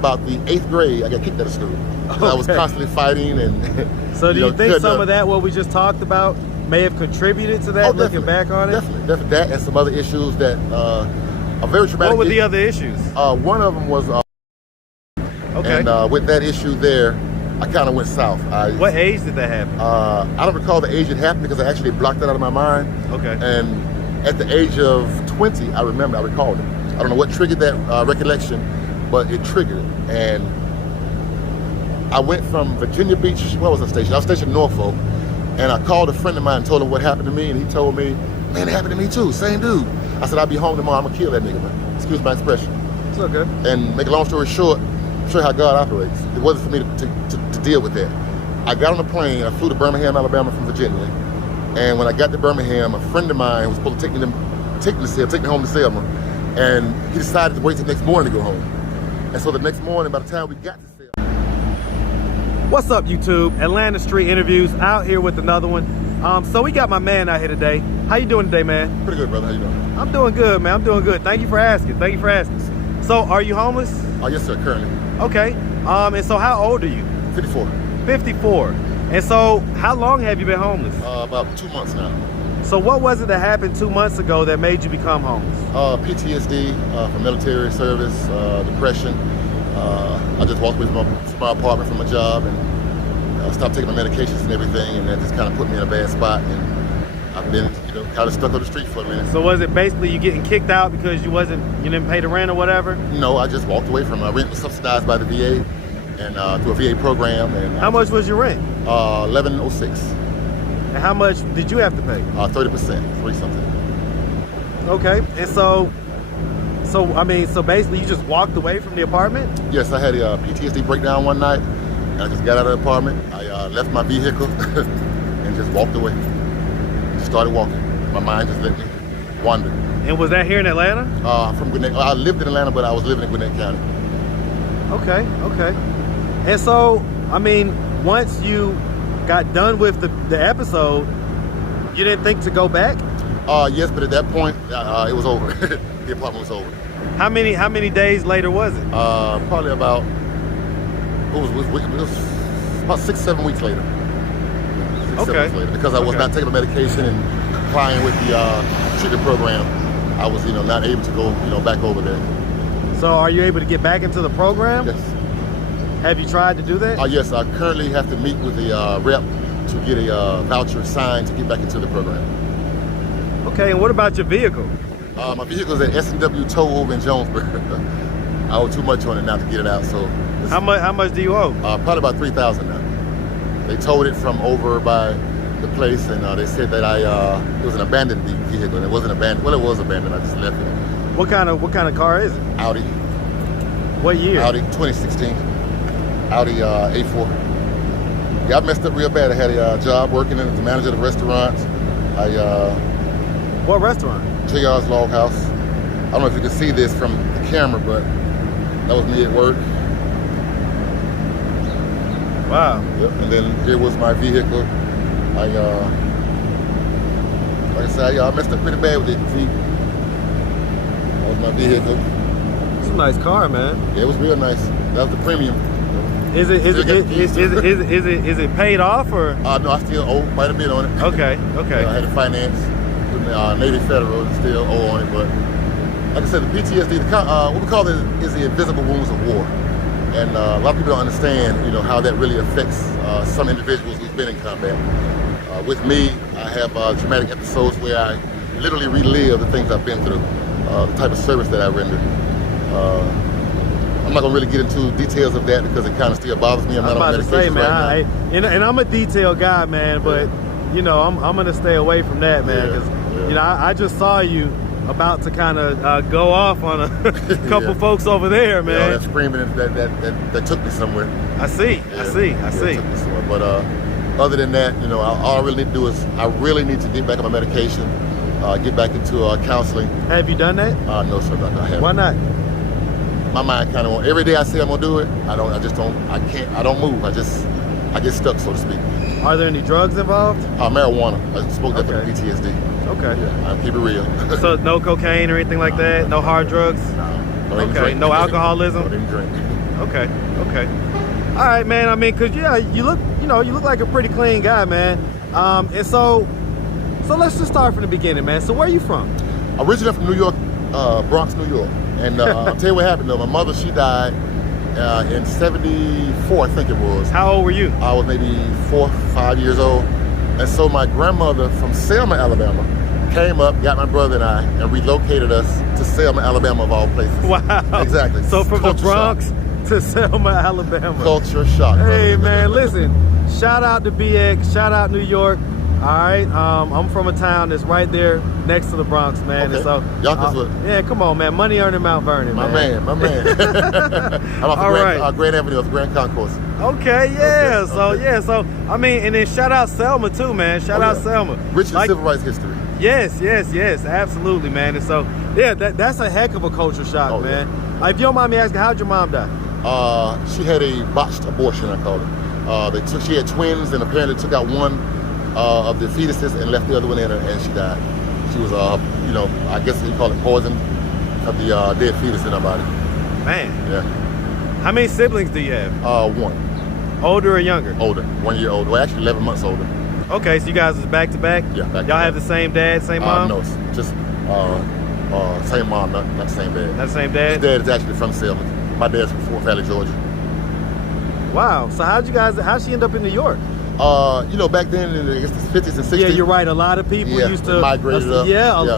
about the 8th grade, I got kicked out of school. Okay. I was constantly fighting and. So do you think some of that, what we just talked about, may have contributed to that? Looking back on it, definitely that and some other issues that are very traumatic. What were the other issues? One of them was. Okay. And with that issue there, I kind of went south. What age did that happen? I don't recall the age it happened because I actually blocked it out of my mind. Okay. And at the age of 20, I recalled it. I don't know what triggered that recollection, but it triggered it. And I went from Virginia Beach, where was I stationed? I was stationed in Norfolk, and I called a friend of mine and told him what happened to me, and he told me, man, it happened to me too, same dude. I said, I'll be home tomorrow, I'm gonna kill that nigga, man. Excuse my expression. It's all good. And make a long story short, show you how God operates. It wasn't for me to deal with that. I got on a plane, I flew to Birmingham, Alabama from Virginia, and when I got to Birmingham, a friend of mine was supposed to take me home to Selma, and he decided to wait till the next morning to go home. And so the next morning, by the time we got to Selma. What's up, YouTube? Atlanta Street Interviews, out here with another one. So we got my man out here today. How you doing today, man? Pretty good, brother. How you doing? I'm doing good, man. I'm doing good. Thank you for asking. Thank you for asking. So, are you homeless? Yes, sir, currently. Okay. And so how old are you? 54. 54. And so how long have you been homeless? About 2 months now. So what was it that happened 2 months ago that made you become homeless? PTSD from military service, depression. I just walked away from my apartment from my job and stopped taking my medications and everything, and that just kind of put me in a bad spot. And I've been, kind of stuck on the street for a minute. So was it basically you getting kicked out because you didn't pay the rent or whatever? No, I just walked away from rent was subsidized by the VA and through a VA program. And how much was your rent? $11.06. And how much did you have to pay? 30%, 3 something. Okay, and so basically you just walked away from the apartment? Yes, I had a PTSD breakdown one night, and I just got out of the apartment. I left my vehicle and just walked away. Just started walking. My mind just let me wander. And was that here in Atlanta? From Gwinnett. I lived in Atlanta, but I was living in Gwinnett County. Okay. And so, once you got done with the episode, you didn't think to go back? Yes, but at that point, it was over. The apartment was over. How many days later was it? Probably about, it was about 6-7 weeks later. 7 weeks later, because I was not taking the medication and complying with the treatment program. I was, not able to go, back over there. So are you able to get back into the program? Yes. Have you tried to do that? Yes, I currently have to meet with the rep to get a voucher signed to get back into the program. Okay, and what about your vehicle? My vehicle is at S&W Tow over in Jonesboro. I owe too much on it now to get it out, so. How much do you owe? Probably about $3,000 now. They towed it from over by the place, and they said that it was an abandoned vehicle, and it wasn't abandoned. Well, it was abandoned. I just left it. What kind of car is it? Audi. What year? Audi 2016. Audi A4. Yeah, I messed up real bad. I had a job working as the manager of the restaurant. What restaurant? JR's Log House. I don't know if you can see this from the camera, but that was me at work. Wow. Yep. And then here was my vehicle. Like I said, I messed up pretty bad with it. See, that was my vehicle. It's a nice car, man. Yeah, it was real nice. That was the premium. Is it paid off or? No, I still owe quite a bit on it. Okay. I had to finance with the Navy Federal and still owe on it, but like I said, the PTSD, what we call it is the invisible wounds of war. And a lot of people don't understand, how that really affects some individuals who've been in combat. With me, I have traumatic episodes where I literally relive the things I've been through, the type of service that I rendered. I'm not gonna really get into details of that because it kind of still bothers me. I'm not on medication right now. And I'm a detailed guy, man, but I'm gonna stay away from that, man, because I just saw you about to kind of go off on a couple folks over there, man. Yeah, that screaming that took me somewhere. I see. It took me somewhere. But other than that, all I really need to do is I really need to get back on my medication, get back into counseling. Have you done that? No, sir, I haven't. Why not? My mind kind of every day I say I'm gonna do it, I don't move. I get stuck, so to speak. Are there any drugs involved? Marijuana. I spoke that for the PTSD. Okay. Yeah, I'll keep it real. So no cocaine or anything like that? No hard drugs? No. Okay. No alcoholism? Don't even drink. Okay. All right, man. I mean, cause yeah, you look like a pretty clean guy, man. And so let's just start from the beginning, man. So where are you from? Originally from New York, Bronx, New York. And I'll tell you what happened though. My mother, she died in 74, I think it was. How old were you? I was maybe 4 or 5 years old. And so my grandmother from Selma, Alabama, came up, got my brother and I, and relocated us to Selma, Alabama, of all places. Wow. Exactly. So from the Culture Bronx shock. to Selma, Alabama. Culture shock. Hey, brother. man, listen. Shout out to BX. Shout out New York. All right. I'm from a town that's right there next to the Bronx, man. Okay. And so, Yonkers, yeah, come on, man. Money earning Mount Vernon, my man. man. I'm off the Grand Avenue, off the Grand Concourse. Okay, yeah. Okay. So I mean, and then shout out Selma too, man. Shout out Selma. Rich in civil rights history. Yes, absolutely, man. And so, yeah, that's a heck of a culture shock, man. Yeah. If you don't mind me asking, how'd your mom die? She had a botched abortion, I call it. She had twins and apparently took out one of the fetuses and left the other one in her, and she died. She was, I guess you call it poison of the dead fetus in her body. Man. Yeah. How many siblings do you have? One. Older or younger? Older, 1 year older. Well, actually 11 months older. Okay, so you guys was back to back? Yeah, back to Y'all back. have the same dad, same mom? No, just same mom, not the same dad. Not the same dad? His dad is actually from Selma. My dad's from Fort Valley, Georgia. Wow. So how'd she end up in New York? Back then in the 50s and 60s. Yeah, you're right. A lot of people used to migrated up.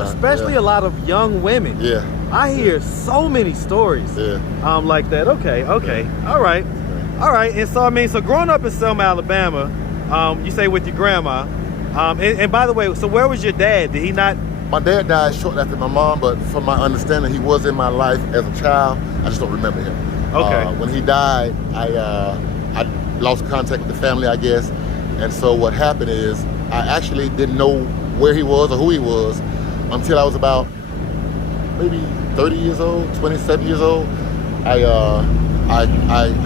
Especially a lot of young women. Yeah. I hear so many stories. Yeah. Like that. Okay. Yeah. All right. And so I mean, so growing up in Selma, Alabama, you say with your grandma. And by the way, so where was your dad? Did he not? My dad died shortly after my mom, but from my understanding, he was in my life as a child. I just don't remember him. Okay. When he died, I lost contact with the family, I guess. And so what happened is I actually didn't know where he was or who he was until I was about maybe 30 years old, 27 years old. I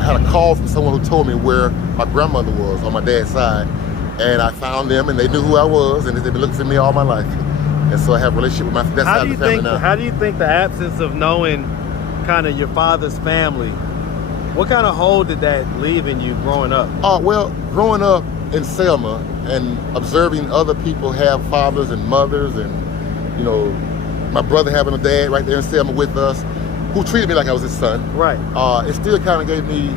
had a call from someone who told me where my grandmother was on my dad's side. And I found them and they knew who I was and they've been looking for me all my life. And so I have a relationship with that side of the family now. How do you think the absence of knowing kind of your father's family, what kind of hole did that leave in you growing up? Well, growing up in Selma and observing other people have fathers and mothers and, my brother having a dad right there in Selma with us who treated me like I was his son. Right. It still kind of gave me,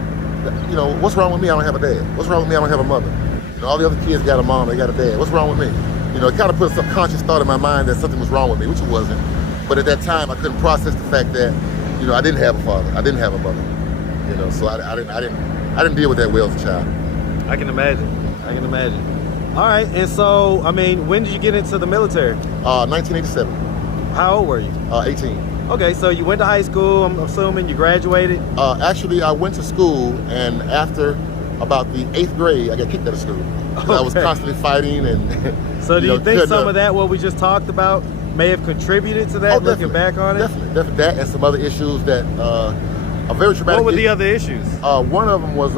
what's wrong with me? I don't have a dad. What's wrong with me? I don't have a mother. All the other kids got a mom, they got a dad. What's wrong with me? It kind of put a subconscious thought in my mind that something was wrong with me, which it wasn't. But at that time, I couldn't process the fact that, I didn't have a father. I didn't have a mother. So I didn't deal with that well as a child. I can imagine. All right, and so, I mean, when did you get into the military? 1987. How old were you? 18. Okay, so you went to high school, I'm assuming you graduated? Actually, I went to school, and after about the 8th grade, I got kicked out of school. Okay. I was constantly fighting and... So do you think some of that, what we just talked about, may have contributed to that, looking back on it? Definitely. That and some other issues that are very traumatic. What were the other issues? One of them was...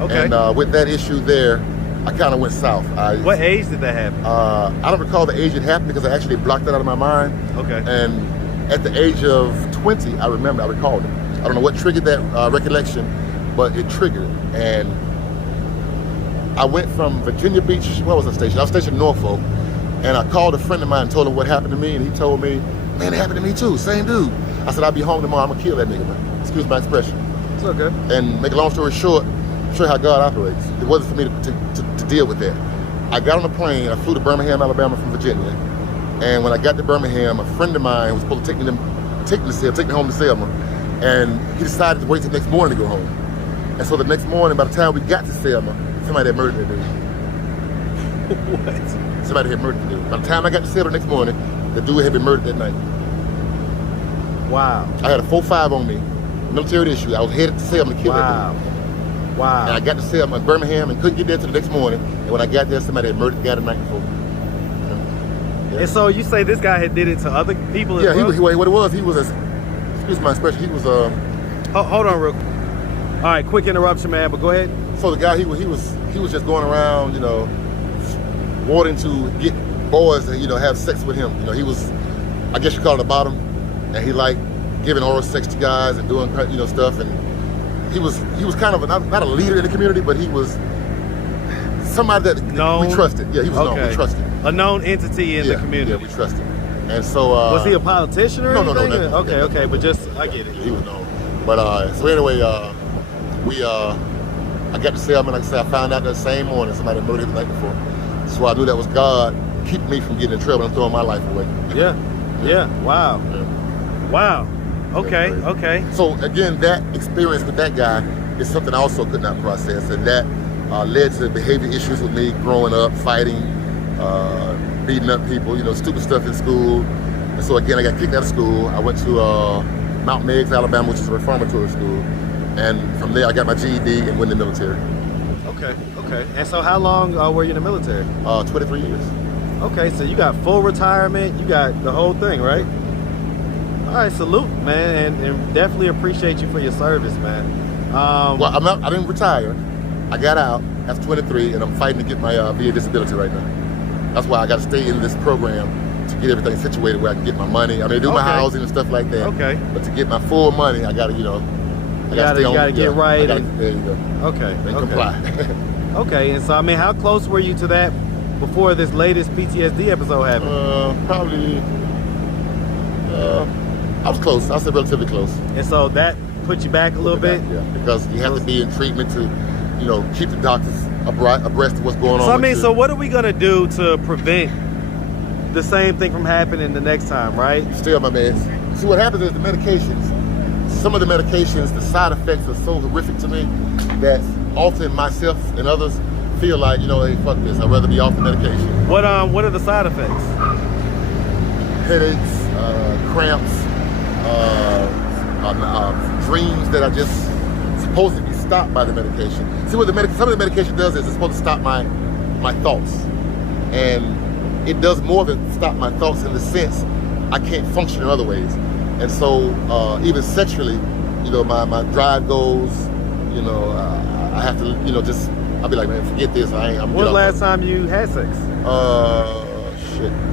Okay. And with that issue there, I kind of went south. What age did that happen? I don't recall the age it happened because I actually blocked it out of my mind. Okay. And at the age of 20, I recalled it. I don't know what triggered that recollection, but it triggered it. And I went from Virginia Beach, where was I stationed? I was stationed in Norfolk, and I called a friend of mine and told him what happened to me, and he told me, man, it happened to me too, same dude. I said, I'll be home tomorrow, I'm gonna kill that nigga, man. Excuse my expression. It's okay. And make a long story short, show you how God operates. It wasn't for me to deal with that. I got on a plane, I flew to Birmingham, Alabama from Virginia, and when I got to Birmingham, a friend of mine was supposed to take me home to Selma, and he decided to wait till the next morning to go home. And so the next morning, by the time we got to Selma, somebody had murdered that dude. What? Somebody had murdered the dude. By the time I got to Selma the next morning, the dude had been murdered that night. Wow. I had a 4.5 on me, military issue. I was headed to Selma to kill that dude. Wow. And I got to Selma in Birmingham and couldn't get there till the next morning. And when I got there, somebody had murdered the guy the night before. Yeah. And so you say this guy had did it to other people as well? Yeah, what it was, excuse my expression, he was... Hold on real quick. All right, quick interruption, man, but go ahead. So the guy, he was just going around, wanting to get boys to, have sex with him. He was, I guess you call it a bottom, and he liked giving oral sex to guys and doing, stuff, and he was kind of not a leader in the community, but he was somebody that we trusted. Yeah, he was known. We trusted. A known entity in the community. Yeah, we trusted. And so was he a politician or anything? No. Okay, but just I get it. He was known. But so anyway, I got to Selma, like I said, I found out that same morning somebody murdered him the night before. So I knew that was God keeping me from getting in trouble and throwing my life away. Yeah. Wow. Yeah. Wow. Okay. So again, that experience with that guy is something I also could not process, and that led to behavior issues with me growing up, fighting, beating up people, stupid stuff in school. And so again, I got kicked out of school. I went to Mount Meigs, Alabama, which is a reformatory school. And from there, I got my GED and went in the military. Okay. And so how long were you in the military? 23 years. Okay, so you got full retirement, you got the whole thing, right? All right, salute, man, and definitely appreciate you for your service, man. Well, I didn't retire. I got out after 23, and I'm fighting to get my VA disability right now. That's why I got to stay in this program to get everything situated where I can get my money. I mean, do my housing and stuff like that. Okay. But to get my full money, I got to, you gotta get right. There you go. Okay. And comply. Okay, and so I mean, how close were you to that before this latest PTSD episode happened? Probably. I was close. I said relatively close. And so that put you back a little bit. Yeah, because you have to be in treatment to, keep the doctors abreast of what's going on. So I mean, so what are we gonna do to prevent the same thing from happening the next time, right? Stay on my meds. See, what happens is the medications. Some of the medications, the side effects are so horrific to me that often myself and others feel like, hey, fuck this. I'd rather be off the medication. What are the side effects? Headaches, cramps, dreams that are just supposed to be stopped by the medication. See, what some of the medication does is it's supposed to stop my thoughts, and it does more than stop my thoughts in the sense I can't function in other ways. And so even sexually, my drive goes. I have to, I'll be like, man, forget this. When was the last time you had sex?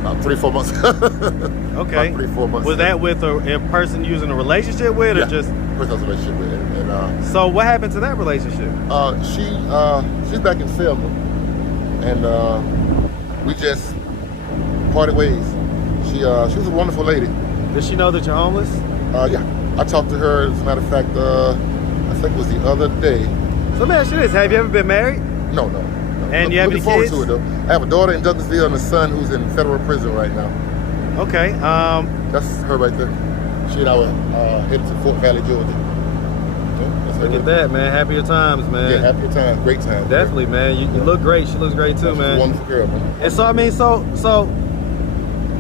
About 3-4 months. Okay. About 3-4 months. Was that with a person you was in a relationship with, or just? Person I was in a relationship with. And so what happened to that relationship? She's back in Selma, and we just parted ways. She was a wonderful lady. Does she know that you're homeless? Yeah. I talked to her, as a matter of fact, I think it was the other day. So let me ask you this, have you ever been married? No. And you have any kids? To it, though. I have a daughter in Douglasville and a son who's in federal prison right now. Okay. That's her right there. She and I were headed to Fort Valley, Georgia. Yeah, look at that, man. Happier times, man. Yeah, happier times. Great times. Definitely, man. You look great. She looks great too, man. She's a wonderful girl, man. And so, I mean, so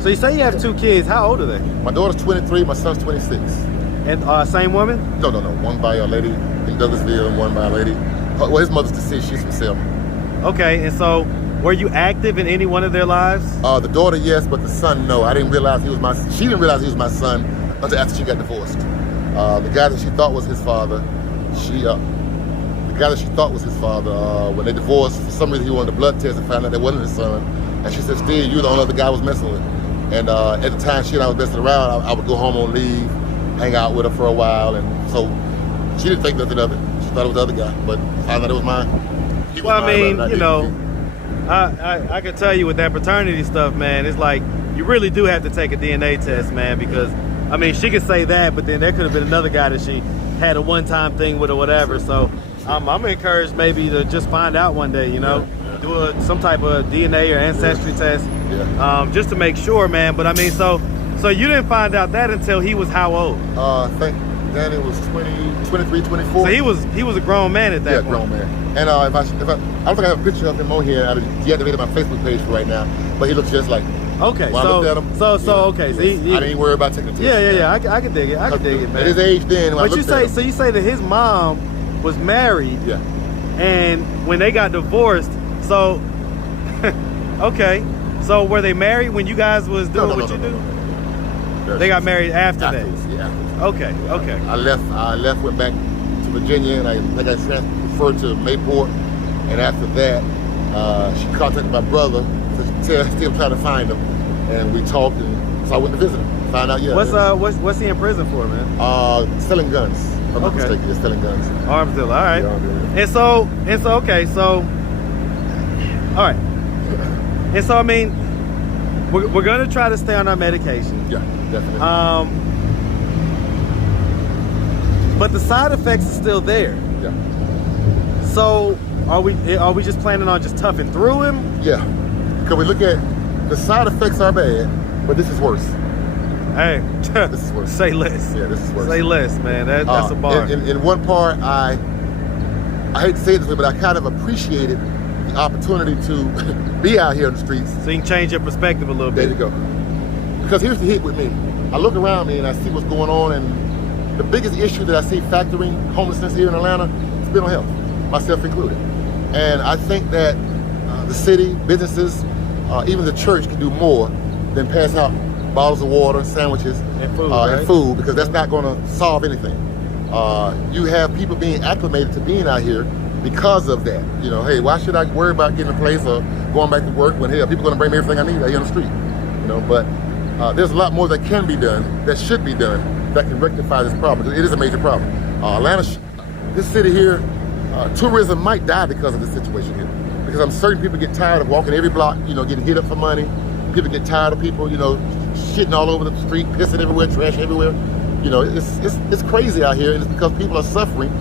you say you have 2 kids. How old are they? My daughter's 23, my son's 26. And same woman? No. One by a lady in Douglasville and one by a lady. Well, his mother's deceased. She's from Selma. Okay, and so were you active in any one of their lives? The daughter, yes, but the son, no. She didn't realize he was my son until after she got divorced. The guy that she thought was his father, when they divorced, for some reason he wanted a blood test and found out that wasn't his son. And she said, Steve, you're the only other guy I was messing with. And at the time she and I was messing around, I would go home on leave, hang out with her for a while, and so she didn't think nothing of it. She thought it was the other guy, but I thought it was mine. Well, I mean, I can tell you with that paternity stuff, man, it's like you really do have to take a DNA test, man, because, I mean, she could say that, but then there could have been another guy that she had a one-time thing with or whatever. So I'm encouraged maybe to just find out one day, do some type of DNA or ancestry test, just to make sure, man. But I mean, so you didn't find out that until he was how old? I think Danny was 23, 24. So he was a grown man at that point. Yeah, grown man. And I don't think I have a picture of him on here. I deactivated my Facebook page for right now, but he looks just like. Okay, when I looked at him, okay, so I didn't worry about taking the test. Yeah. I can dig it. I can dig it, man. At his age then, but you say that his mom was married. Yeah. And when they got divorced, so okay, so were they married when you guys was doing what you do? No. They got married after that. Yeah. Okay. I left, went back to Virginia, and I got transferred to Mayport, and after that, she contacted my brother to still trying to find him, and we talked, and so I went to visit him. Found out, What's he in prison for, man? Selling guns. I'm not mistaken. It's selling guns. Arms dealer. All right. Yeah, arms dealer. And so, okay. So, all right. And so, I mean, we're gonna try to stay on our medication. Yeah, definitely. But the side effects are still there. Yeah. So, are we just planning on just toughing through him? Yeah. Because we look at the side effects are bad, but this is worse. Hey, This is worse. say less. Yeah, this is worse. Say less, man. That's a bar. In one part, I hate to say it this way, but I kind of appreciated the opportunity to be out here in the streets. So you can change your perspective a little There bit. you go. Because here's the hit with me. I look around me and I see what's going on, and the biggest issue that I see factoring homelessness here in Atlanta is mental health, myself included. And I think that the city, businesses, even the church can do more than pass out bottles of water, sandwiches, And food, right? and food, because that's not going to solve anything. You have people being acclimated to being out here because of that. You know, hey, why should I worry about getting a place or going back to work when, hey, people are going to bring me everything I need out here on the street? You know, but there's a lot more that can be done, that should be done, that can rectify this problem, because it is a major problem. Atlanta, this city here, tourism might die because of this situation here. Because I'm certain people get tired of walking every block, you know, getting hit up for money. People get tired of people, you know, shitting all over the street, pissing everywhere, trash everywhere. You know, it's crazy out here, and it's because people are suffering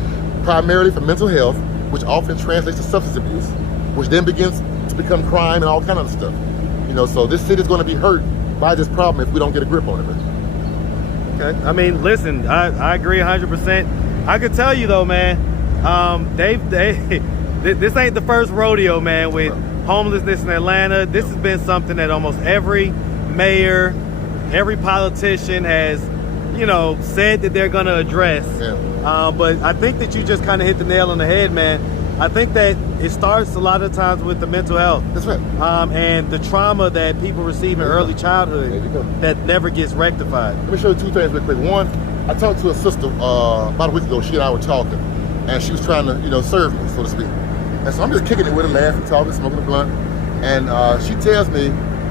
primarily from mental health, which often translates to substance abuse, which then begins to become crime and all kind of stuff. You know, so this city is going to be hurt by this problem if we don't get a grip on it, man. Okay. I mean, listen, I agree 100%. I could tell you though, man, this ain't the first rodeo, man, with homelessness in Atlanta. This has been something that almost every mayor, every politician has, you know, said that they're going to address. Yeah. But I think that you just kind of hit the nail on the head, man. I think that it starts a lot of times with the mental health. That's right. And the trauma that people receive in early childhood There you go. that never gets rectified. Let me show you two things real quick. One, I talked to a sister about a week ago. She and I were talking, and she was trying to, you know, serve me, so to speak. And so I'm just kicking it with her, laughing, talking, smoking a blunt. And she tells me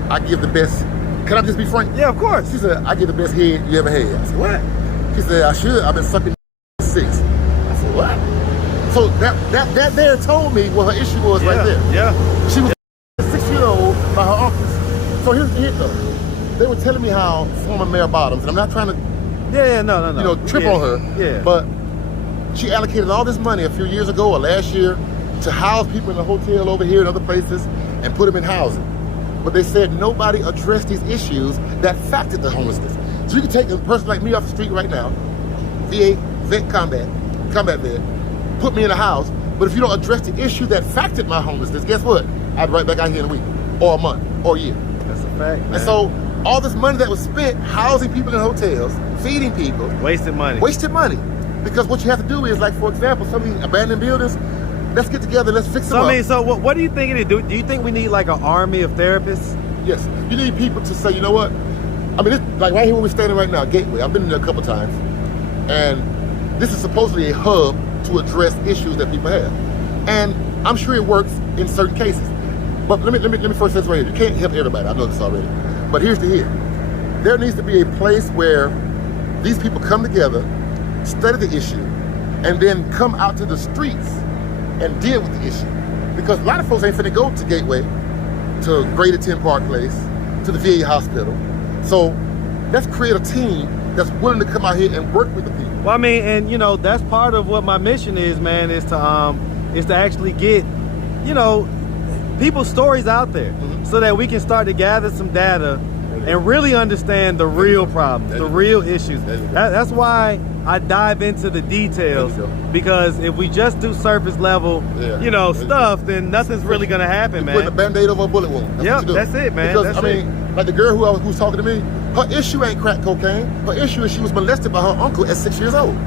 I give the best. Can I just be frank? Yeah, of course. She said, I give the best head you ever had. I said, what? She said, I should. I've been sucking 6. I said, what? So that there told me what her issue was right there. Yeah. She was 6-year-old by her uncles. So here's the hit though. They were telling me how former Mayor Bottoms, and I'm not trying to No. you know, trip on her. Yeah. But she allocated all this money a few years ago or last year to house people in the hotel over here and other places and put them in housing. But they said nobody addressed these issues that factored the homelessness. So you can take a person like me off the street right now, VA, vet combat vet, put me in a house, but if you don't address the issue that factored my homelessness, guess what? I'd be right back out here in a week, or a month, or a year. That's a fact, man. And so all this money that was spent housing people in hotels, feeding people, wasted money. Because what you have to do is, like, for example, some of these abandoned buildings, let's get together, let's fix them So up. I mean, so what do you think it is? Do you think we need like an army of therapists? Yes, you need people to say, you know what? I mean, this, like right here where we're standing right now, Gateway, I've been in there a couple times, and this is supposedly a hub to address issues that people have. And I'm sure it works in certain cases. But let me first say this right here. You can't help everybody, I know this already. But here's the hit. There needs to be a place where these people come together, study the issue, and then come out to the streets and deal with the issue. Because a lot of folks ain't finna go to Gateway, to Greater 10 Park Place, to the VA hospital. So let's create a team that's willing to come out here and work with the people. Well, I mean, and you know, that's part of what my mission is, man, is to actually get, you know, people's stories out there, so that we can start to gather some data and really understand the real problems, the real issues. That's why I dive into the details, because if we just do surface level, you know, stuff, then nothing's really gonna happen, man. Putting a Band-Aid over a bullet wound. Yep, that's it, man. Because, I mean, like the girl who was talking to me, her issue ain't crack cocaine. Her issue is she was molested by her uncle at 6 years old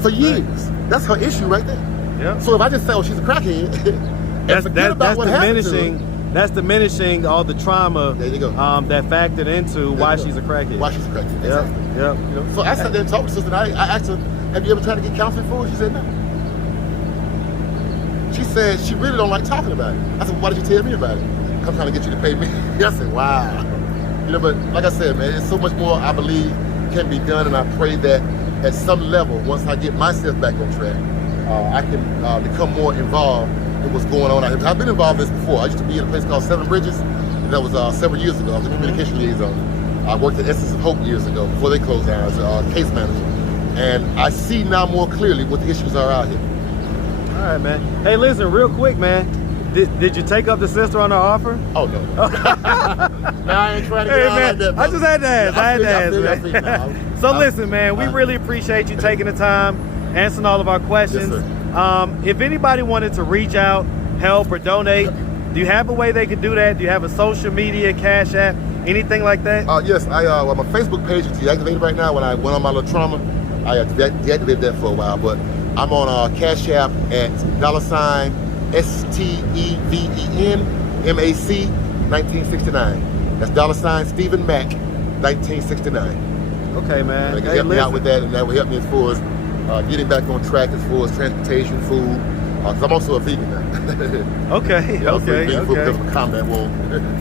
for years. That's her issue right there. Yeah. So if I just say, oh, she's a crackhead, that's diminishing all the trauma there you go. that factored into why she's a crackhead. Why she's a crackhead. Yep, Exactly. yep. You know? So I sat there and talked to sister, and I asked her, have you ever tried to get counseling for her? She said no. She said she really don't like talking about it. I said, why did you tell me about it? I'm trying to get you to pay me. I said, wow. You know, but like I said, man, there's so much more I believe can be done, and I pray that at some level, once I get myself back on track, I can become more involved in what's going on. I've been involved in this before. I used to be in a place called Seven Bridges, and that was several years ago. I was a communication liaison. I worked at Essence of Hope years ago, before they closed down, as a case manager. And I see now more clearly what the issues are out here. All right, man. Hey, listen, real quick, man. Did you take up the sister on her offer? Oh, no. Nah, I ain't trying to get out like that, I just had to ask. I had to ask, man. So listen, man, we really appreciate you taking the time, answering all of our questions. Yes, if anybody wanted to reach out, help, or donate, do you have a way they could do that? Do you have a social media, Cash App, anything like that? Yes, well, my Facebook page is deactivated right now. When I went on my little trauma, I deactivated that for a while, but I'm on Cash App at $STEVENMAC 1969. That's $Stephen Mac 1969. Okay, man. They can help me out with that, and that will help me as far as getting back on track as far as transportation, food. Because I'm also a vegan now. Okay, yeah, okay. Because of a combat wound.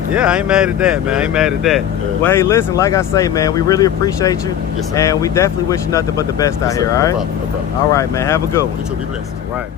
Yeah, I ain't mad at that, man. I ain't mad at that. Yeah. Well, hey, listen, like I say, man, we really appreciate you. Yes, sir. And we definitely wish you nothing but the best out here, all right? No problem. All right, man. Have a good one. You too. Be blessed. Right.